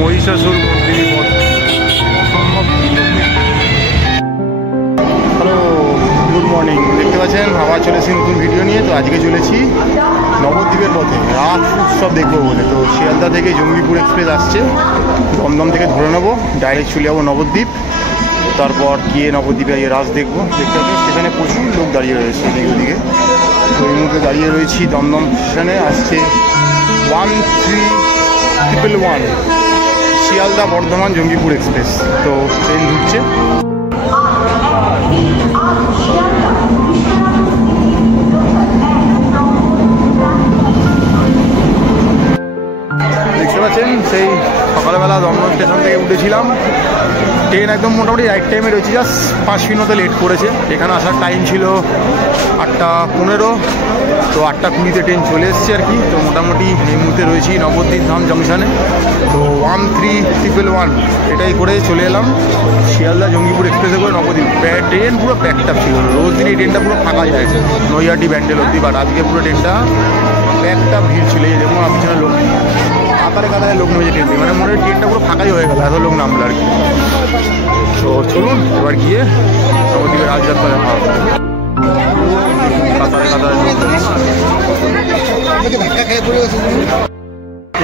মহিষাসুর মন্দির। Hello, good morning. দেখতে পাচ্ছেন আবার চলেছি নতুন ভিডিও নিয়ে। তো আজকে চলেছি নবদ্বীপের পথে রাস উৎসব দেখবো বলে। তো শিয়ালদা থেকে জঙ্গিপুর এক্সপ্রেস আসছে, দমদম থেকে ধরে নেবো, ডাইরেক্ট চলে যাবো নবদ্বীপ। তারপর গিয়ে নবদ্বীপে রাস দেখবো। দেখতে পাচ্ছেন স্টেশনে প্রচুর লোক দাঁড়িয়ে রয়েছে এদিকে ওদিকে। তো এই মুহূর্তে দাঁড়িয়ে রয়েছি দমদম স্টেশনে। আসছে 13111 শিয়ালদা বর্ধমান জঙ্গিপুর এক্সপ্রেস। তো ট্রেন ঢুকছে। দেখতে পাচ্ছেন সেই সকালবেলা দমদম স্টেশন থেকে উঠেছিলাম। ট্রেন একদম মোটামুটি রাইট টাইমে রয়েছে, জাস্ট 5 মিনিট লেট করেছে। এখানে আসার টাইম ছিল 8:15। তো 8:20 ট্রেন চলে এসছে আর কি। তো মোটামুটি এই মুহূর্তে রয়েছি নবদ্বীপ ধাম জংশনে। তো 13111 এটাই করে চলে এলাম শিয়ালদা জঙ্গিপুর এক্সপ্রেসে করে নবদ্বীপ। ট্রেন পুরো প্যাকটাপ ছিল। রোজ দিন এই ট্রেনটা পুরো ফাঁকা যায়, নৈহাটি ব্যান্ডেল অব্দি, বাট আজকে পুরো ট্রেনটা প্যাকটাপ ভিড় ছিল। এই দেখুন পিছনে লোক, কাতারে কাতারে লোক নেমেছে ট্রেন দিয়ে, মানে মনে হয় ট্রেনটা পুরো ফাঁকাই হয়ে গেল, এত লোক নামলো আর কি। তো চলুন এবার গিয়ে নবদ্বীপের রাজযাত্রা দেখা হবে। কাতারে কাতারে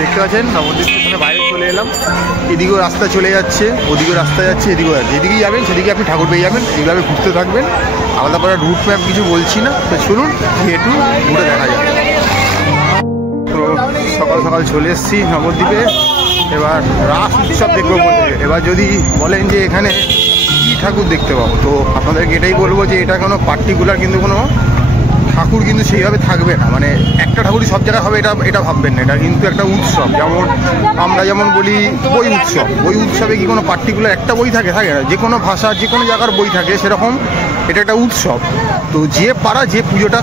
দেখতে পাচ্ছেন নবদ্বীপ স্টেশনের বাইরে চলে এলাম। এদিকেও রাস্তা চলে যাচ্ছে, ওদিকেও রাস্তা যাচ্ছে, এদিকেও যাচ্ছে। যেদিকেই যাবেন সেদিকে আপনি ঠাকুর পেয়ে যাবেন। এইভাবে ঘুরতে থাকবেন, আলাদা করে রুট ম্যাপ কিছু বলছি না। তো চলুন একটু ঘুরে দেখা যাবে। তো সকাল সকাল চলে এসেছি নবদ্বীপে। এবার রাস উৎসব দেখবো বলতে। এবার যদি বলেন যে এখানে কী ঠাকুর দেখতে পাবো, তো আপনাদেরকে এটাই বলবো যে এটা কোনো পার্টিকুলার কিন্তু কোনো ঠাকুর কিন্তু সেইভাবে থাকবে না। মানে একটা ঠাকুরই সব জায়গায় হবে এটা ভাববেন না। এটা কিন্তু একটা উৎসব। যেমন আমরা যেমন বলি বই উৎসব, বই উৎসবে কি কোনো পার্টিকুলার একটা বই থাকে না। যে কোনো ভাষা যে কোনো জায়গার বই থাকে, সেরকম এটা একটা উৎসব। তো যে পাড়া যে পুজোটা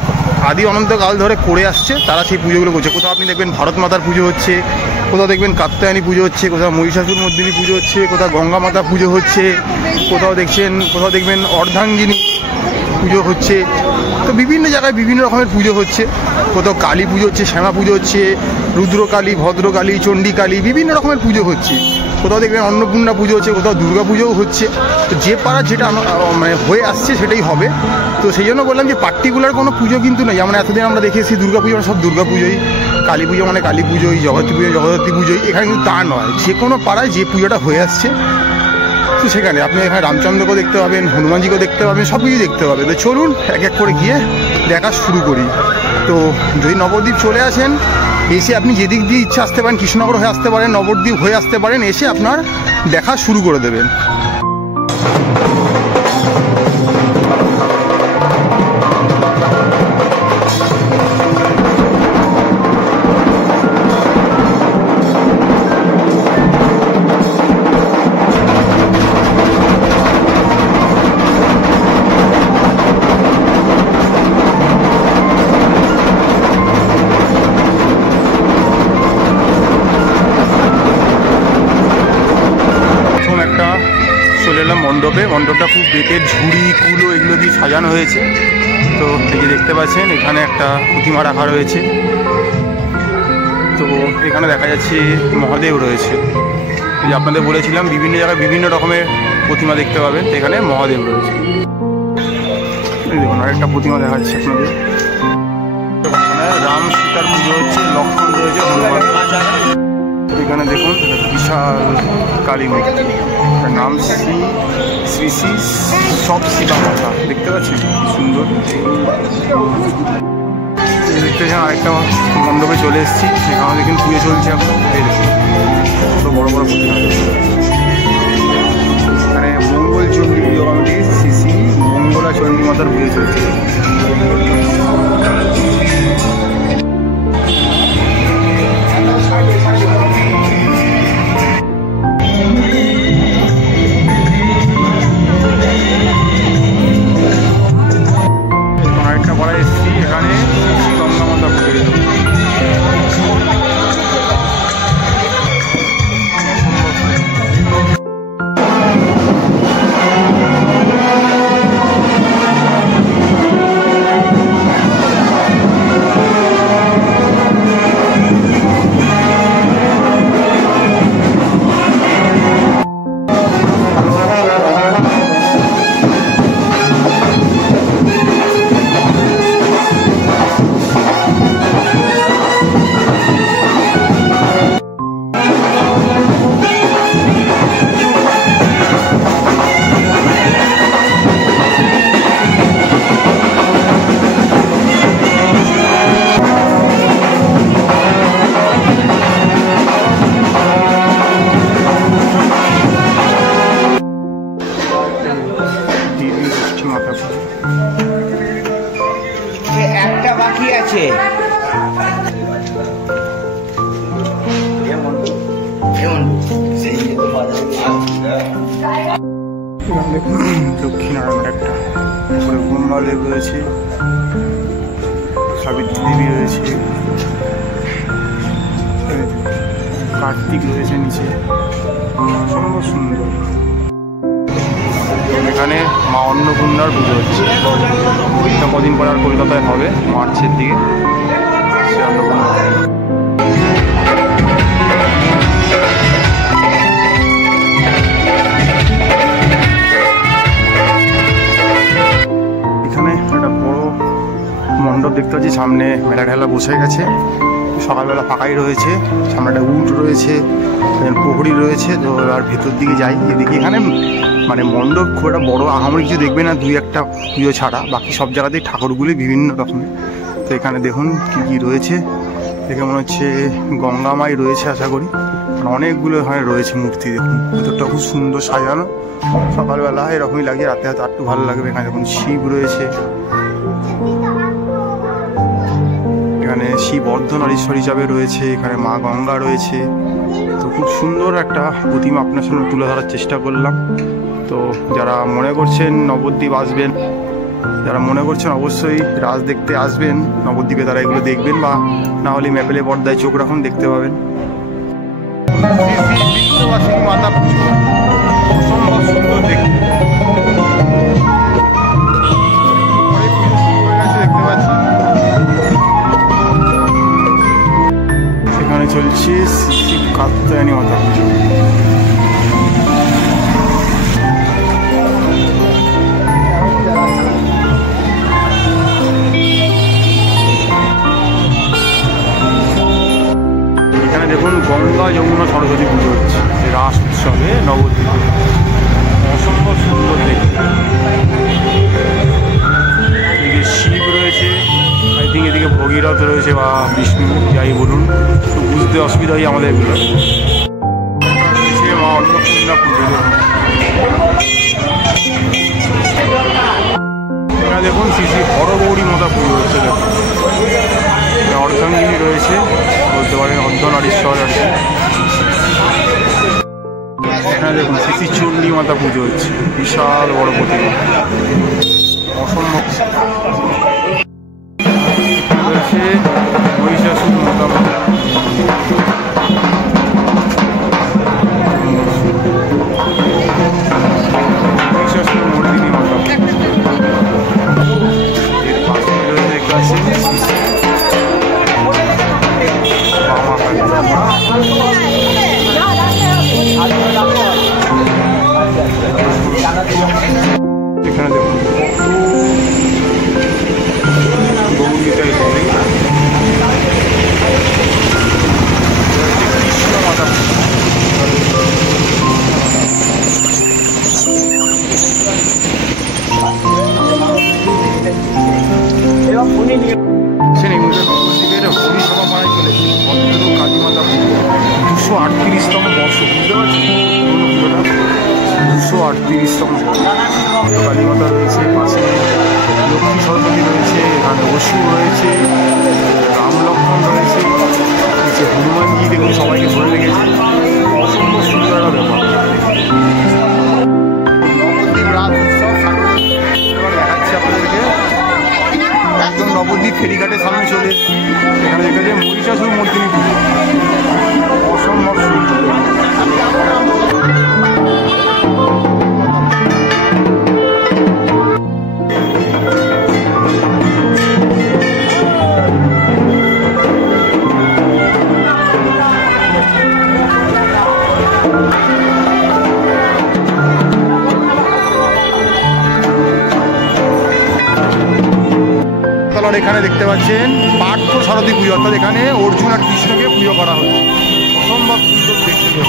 আদি অনন্তকাল ধরে করে আসছে, তারা সেই পুজোগুলো করছে। কোথাও আপনি দেখবেন ভারত মাতার পুজো হচ্ছে, কোথাও দেখবেন কাত্যায়নী পুজো হচ্ছে, কোথাও মহিষাসুর মর্দিনী পুজো হচ্ছে, কোথাও গঙ্গা মাতা পুজো হচ্ছে, কোথাও দেখবেন অর্ধাঙ্গিনী পুজো হচ্ছে। তো বিভিন্ন জায়গায় বিভিন্ন রকমের পুজো হচ্ছে। কোথাও কালী পুজো হচ্ছে, শ্যামা পুজো হচ্ছে, রুদ্রকালী, ভদ্রকালী, চণ্ডীকালী, বিভিন্ন রকমের পুজো হচ্ছে। কোথাও দেখবেন অন্নপূর্ণা পুজো হচ্ছে, কোথাও দুর্গা পুজোও হচ্ছে। তো যে পাড়া যেটা মানে হয়ে আসছে সেটাই হবে। তো সেই জন্য বললাম যে পার্টিকুলার কোনো পুজো কিন্তু নেই। যেমন এতদিন আমরা দেখে এসেছি দুর্গা পুজো সব দুর্গা পুজোই, কালী পুজো মানে কালী পুজোই, জগতী পুজো জগদ্ধাত্রী পুজোই। এখানে কিন্তু তা নয়। যে কোনো পাড়ায় যে পুজোটা হয়ে আসছে, তো সেখানে আপনি এখানে রামচন্দ্রকেও দেখতে পাবেন, হনুমানজিকেও দেখতে পাবেন, সব কিছু দেখতে পাবেন। তো চলুন এক এক করে গিয়ে দেখা শুরু করি। তো যদি নবদ্বীপ চলে আসেন, এসে আপনি যেদিক দিয়ে ইচ্ছা আসতে পারেন, কৃষ্ণনগর হয়ে আসতে পারেন, নবদ্বীপ হয়ে আসতে পারেন, এসে আপনার দেখা শুরু করে দেবেন। মণ্ডপটা খুব বেতের ঝুড়ি কুলো এগুলো দিয়ে সাজানো হয়েছে। তো এই যে দেখতে পাচ্ছেন এখানে একটা প্রতিমা রাখা রয়েছে। তো এখানে দেখা যাচ্ছে মহাদেব রয়েছে। এই যে আপনাদের বলেছিলাম বিভিন্ন জায়গায় বিভিন্ন রকমের প্রতিমা দেখতে পাবেন, তো এখানে মহাদেব রয়েছে। এই দেখুন আরেকটা প্রতিমা দেখা যাচ্ছে আপনাদের। রাম সীতার পুজো হচ্ছে, লক্ষ্মণ রয়েছে, হনুমান। এখানে দেখুন বিশাল কালী মূর্তি, নাম শ্রী শ্রী শ্রী সব শিবা মাতা। দেখতে পাচ্ছেন সুন্দর। দেখতে পাচ্ছেন আরেকটা মণ্ডপে চলে এসেছি। এখানে দেখুন পুজো চলছে এখন। এই দেখুন কত বড় বড় প্রতিমা। চণ্ডী পুজো কমিটির শ্রী মঙ্গলা চণ্ডী মাতার পুজো চলছে। অনেকটা বলা এসেছি এখানে গঙ্গা মাতা পুজো। একটা বাকি আছে। লক্ষ্মীনারায়ণের একটা উপরে ব্রহ্মাদেব রয়েছে, সাবিত্রী দেবী রয়েছে, কার্তিক রয়েছে নিচে, অসম্ভব সুন্দর। এখানে মা অন্নপূর্ণার পুজো হচ্ছে। এটা কদিন পর আর কলকাতায় হবে, মার্চের দিকে সে অন্নপূর্ণা। এখানে একটা বড় মণ্ডপ দেখতে পাচ্ছি, সামনে মেলা ঢেলা বসে গেছে, সকালবেলা ফাঁকাই রয়েছে, সামনে একটা উট রয়েছে, প্রহরী রয়েছে। তো আর ভেতর দিকে যাই, এদিকে এখানে মানে মণ্ডপ খুব একটা বড় আহামরি কিছু দেখবে না, দুই একটা পুজো ছাড়া বাকি সব জায়গাতেই ঠাকুরগুলি বিভিন্ন রকমের। তো এখানে দেখুন কী কী রয়েছে, দেখে মনে হচ্ছে গঙ্গা মাই রয়েছে আশা করি, অনেকগুলো এখানে রয়েছে মূর্তি। দেখুন ভেতরটা খুব সুন্দর সাজানো, সকালবেলা এরকমই লাগে, রাতে হয়তো একটু ভালো লাগবে। এখানে দেখুন শিব রয়েছে, এখানে শিব অর্ধনারীশ্বর হিসাবে রয়েছে, এখানে মা গঙ্গা রয়েছে। তো খুব সুন্দর একটা প্রতিমা আপনার সামনে তুলে ধরার চেষ্টা করলাম। তো যারা মনে করছেন নবদ্বীপ আসবেন, যারা মনে করছেন অবশ্যই রাজ দেখতে আসবেন নবদ্বীপে, তারা এগুলো দেখবেন, বা না হলে ম্যাপেলে পর্দায় চোখ রাখুন, দেখতে পাবেন। মাতা পুজো অসম্ভব সুন্দর দেখতে, দেখতে পাচ্ছি। এখানে চলছে শিব কাত্যায়নী মাতা পুজো। এখানে দেখুন গঙ্গা যমুনা সরস্বতী পুজো হচ্ছে রাস উৎসবে নবদ্বীপে, অসম্ভব সুন্দর দেখতে। এদিকে শিব রয়েছে, আই থিঙ্ক এদিকে ভগীরথ রয়েছে বা বিষ্ণু, যাই বলুন, তো বুঝতে অসুবিধা হয় আমাদের এগুলো। মা অন্নপূর্ণা পুজো এখানে দেখুন শ্রী শ্রী হরগৌরী মাতা পুজো হচ্ছে। দেখুন অর্ধাঙ্গিনী রয়েছে, বলতে পারেন অর্ধনারীশ্বর আর কি। এখানে দেখুন শ্রী শ্রী চণ্ডী মাতা পুজো হচ্ছে, বিশাল বড় প্রতিমা, অসম্ভব। রয়েছে মহিষাসুর মাতা, মহিষাসুর মর্দিনী মাতা। এর পাশে রয়েছে দেখতে পাচ্ছেন এখানে দেখুন 30তম কালীমাতা রয়েছে, পাশে লক্ষ্মী সরস্বতী রয়েছে, এখানে অসুর রয়েছে, রাম লক্ষ্মণ রয়েছে, হনুমানজি দেখুন সবাইকে ধরে রেখেছে। অসম্ভব সুন্দর একটা ব্যাপার। নবদ্বীপ রাত উৎসব দেখাচ্ছি আপনাদেরকে। একদম নবদ্বীপ ফেরিঘাটের সামনে চলে এসেছি। এখানে দেখা যায় মহিষাসুর মর্দিনী পুজো, অসম্ভব সুন্দর। এখানে দেখতে পাচ্ছেন পার্থ সারথী পুজো, অর্থাৎ এখানে অর্জুন আর কৃষ্ণকে পুজো করা হচ্ছে। অসম্ভব সুন্দর দেখতে।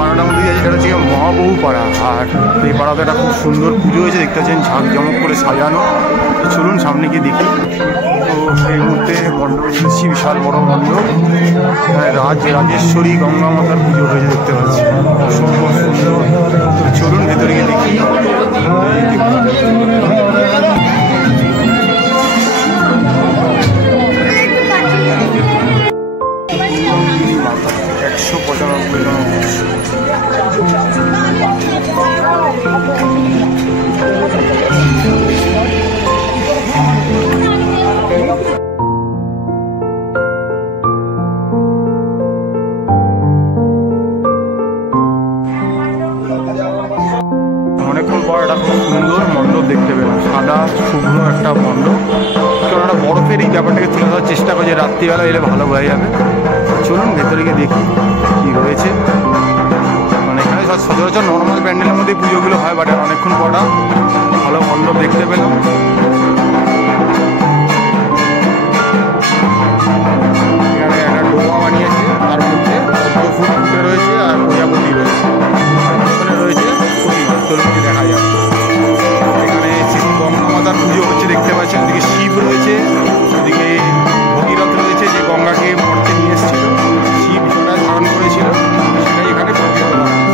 পাড়াটা মধ্যে আছে সেটা হচ্ছে মহাবহু পাড়া, আর এই পাড়াতে একটা খুব সুন্দর পুজো হয়েছে দেখতে পাচ্ছেন, ঝাঁকজমক করে সাজানো। চলুন সামনে গিয়ে দেখি। তো এই মুহূর্তে মণ্ডপে এসেছি, বিশাল বড় মণ্ডপ, রাজেশ্বরী গঙ্গা মাতার পুজো হয়েছে দেখতে পাচ্ছি, অসম্ভব সুন্দর। তো চলুন ভেতরে গিয়ে দেখি। অনেকক্ষণ পর একটা খুব সুন্দর মণ্ডপ দেখতে পেলাম, সাদা শুকনো একটা মণ্ডপ। কারণ একটা বরফের এই ব্যাপারটাকে তুলে ধরার চেষ্টা করছে, রাত্রিবেলা এলে ভালো বোঝা যাবে। চলুন ভেতরে গিয়ে দেখি কী রয়েছে। মানে এখানে সচরাচর নর্মাল প্যান্ডেলের মধ্যে পুজোগুলো হয়, বাট অনেকক্ষণ পর ভালো মণ্ডপ দেখতে পেলাম। এখানে একটা ডোবা বানিয়েছে, তার মধ্যে পদ্ম ফুল ফুটে রয়েছে আর প্রজাপতি রয়েছে, এখানে রয়েছে প্রতিমা। চলুন দেখা যাক। এখানে গঙ্গা মাতার পুজো হচ্ছে দেখতে পাচ্ছেন। ওদিকে শিব রয়েছে, ওদিকে ভগীরথ রয়েছে, যে গঙ্গাকে মর্তে নিয়ে এসেছিল, শিব জটায় ধারণ করেছিল, সেটাই এখানে পুজো করা হচ্ছে।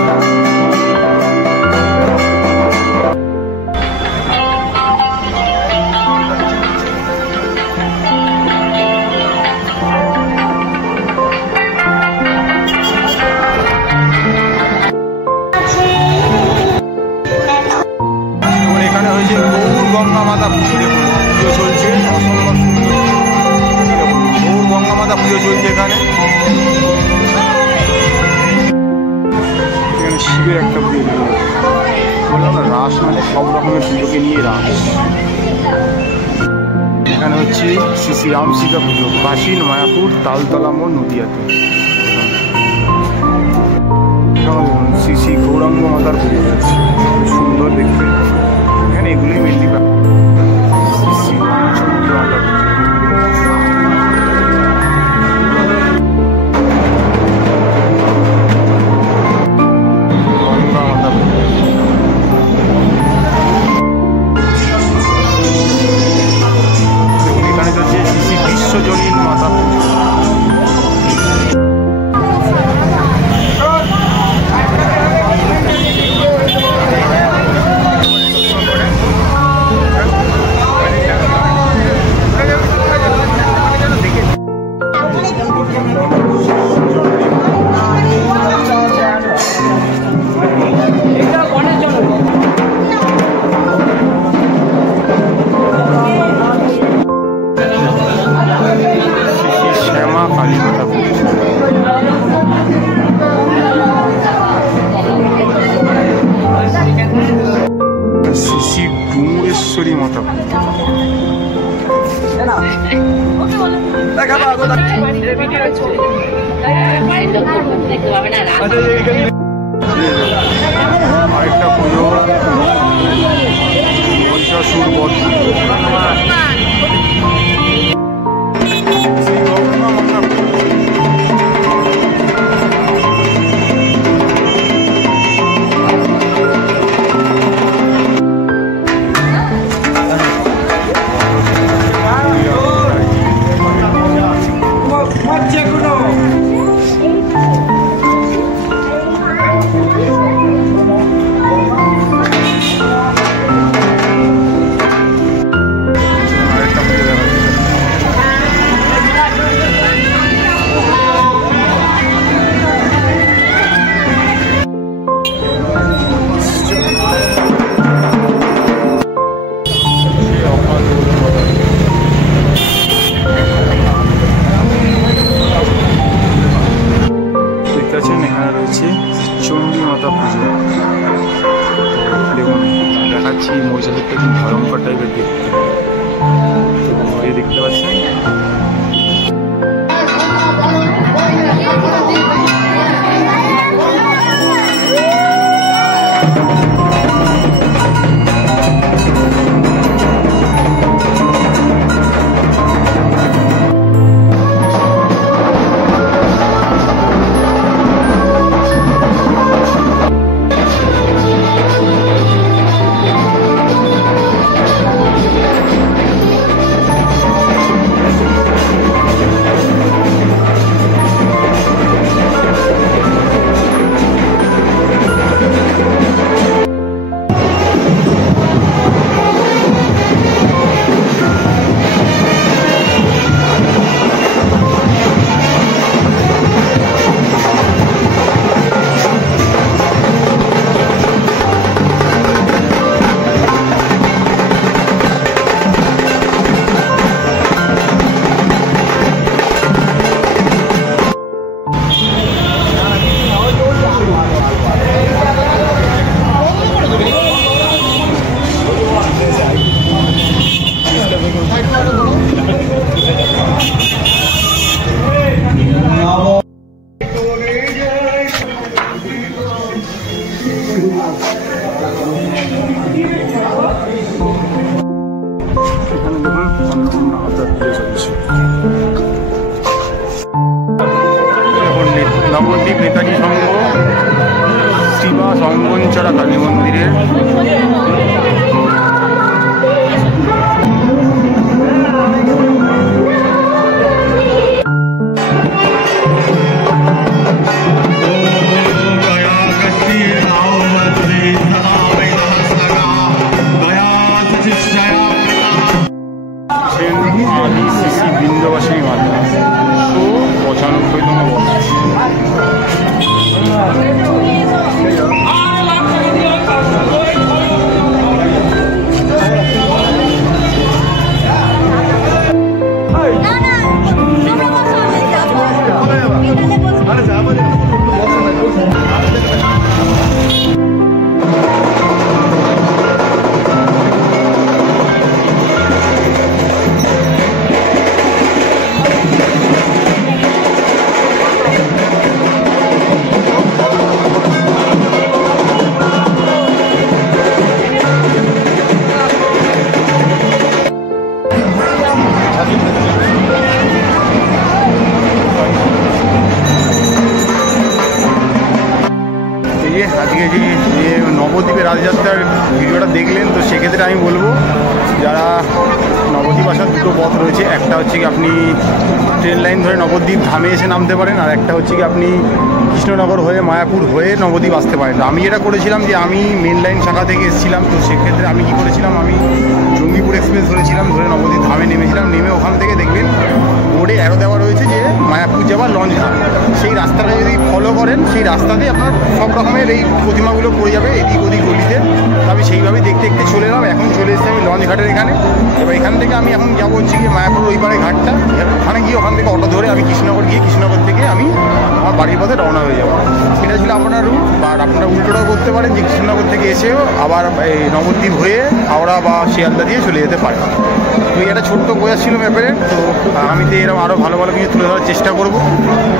এখানে হয়েছে গৌর গঙ্গা মাতা পুজো, দেখুন পুজো চলছে, অসম্ভব সুন্দর। গৌর গঙ্গা মাতা পুজো চলছে এখানে। এখানে শিবের একটা পুজো বললাম না, রাস মানে সব রকমের পুজোকে নিয়ে রাস। এখানে হচ্ছে শ্রী শ্রী রামসীতা পুজো, প্রাচীন মায়াপুর তালতলা মোড় নদিয়াতে। শ্রী শ্রী গৌরাঙ্গ মাতার পুজো হচ্ছে, সুন্দর দেখতে। এখানে এগুলোই মেনলি শ্রী শ্রী রামচন্দ্র মাতার পুজো। গঙ্গা মাতা পুজো। এখানে হচ্ছে শ্রী শ্রী বিশ্বজনীন মাতা পুজো। শ্রী ডুমুরেশ্বরী মাতা আরেকটা পুজো মহিষাসুর বকাসুর বধ। চণ্ডী মাতা পুজো দেখুন দেখাচ্ছি, মহিষাসুরটা খুব ভয়ঙ্কর টাইপের দেখতে, এই দেখতে পাচ্ছেন। নবদ্বীপ নেতাজি সংঘ শিবা সঙ্গনচড়া কালী মন্দিরের বিন্দুবাসিনী মাতা 195তম বর্ষ। আজকে যে নবদ্বীপের রাজযাত্রার ভিডিওটা দেখলেন, তো সেক্ষেত্রে আমি বলবো যারা নবদ্বীপ আসার দুটো পথ রয়েছে, একটা হচ্ছে কি আপনি ট্রেন লাইন ধরে নবদ্বীপ ধামে এসে নামতে পারেন, আর একটা হচ্ছে কি আপনি কৃষ্ণনগর হয়ে মায়াপুর হয়ে নবদ্বীপ আসতে পারেন। আমি যেটা করেছিলাম যে আমি মেন লাইন শাখা থেকে এসেছিলাম, তো সেক্ষেত্রে আমি কী করেছিলাম, আমি জঙ্গিপুর এক্সপ্রেস ধরেছিলাম, ধরে নবদ্বীপ ধামে নেমেছিলাম, নেমে ওখান থেকে দেখবেন বোর্ডে অ্যারো দেওয়া রয়েছে যে মায়াপুর যাওয়ার লঞ্চ ঘাট, সেই রাস্তাটা যদি ফলো করেন সেই রাস্তাতেই আপনার সব রকমের এই প্রতিমাগুলো পড়ে যাবে এদিক ওদিক গলিতে। আমি সেইভাবেই দেখতে দেখতে চলে এলাম, এখন চলে এসেছি আমি লঞ্চ ঘাটের এখানে। এবার এখান থেকে আমি এখন যাবো হচ্ছে গিয়ে মায়াপুর ওই পারে ঘাটটা, ওখানে গিয়ে ওখান থেকে অটো ধরে আমি কৃষ্ণনগর গিয়ে কৃষ্ণনগর থেকে আমি আমার বাড়ির পথে রওনা হয়ে যাবো। এটা ছিল আপনার রুট, বা আপনারা উল্টোটাও করতে পারেন যে কৃষ্ণনগর থেকে এসেও আবার এই নবদ্বীপ হয়ে হাওড়া বা শিয়ালদা দিয়ে চলে যেতে পারেন। তো একটা ছোট্ট প্রয়াস ছিল ম্যাপের। তো আমি তো এরকম আরও ভালো ভালো কিছু তুলে ধরার চেষ্টা করবো,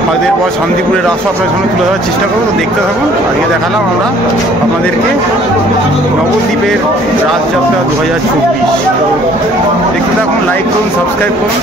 হয়তো এরপর শান্তিপুরের রাস্তা আপনার সামনে তুলে ধরার চেষ্টা করবো। তো দেখতে থাকুন। আজকে দেখালাম আমরা আপনাদেরকে নবদ্বীপের রাসযাত্রা 2024। তো দেখতে থাকুন, লাইক করুন, সাবস্ক্রাইব করুন।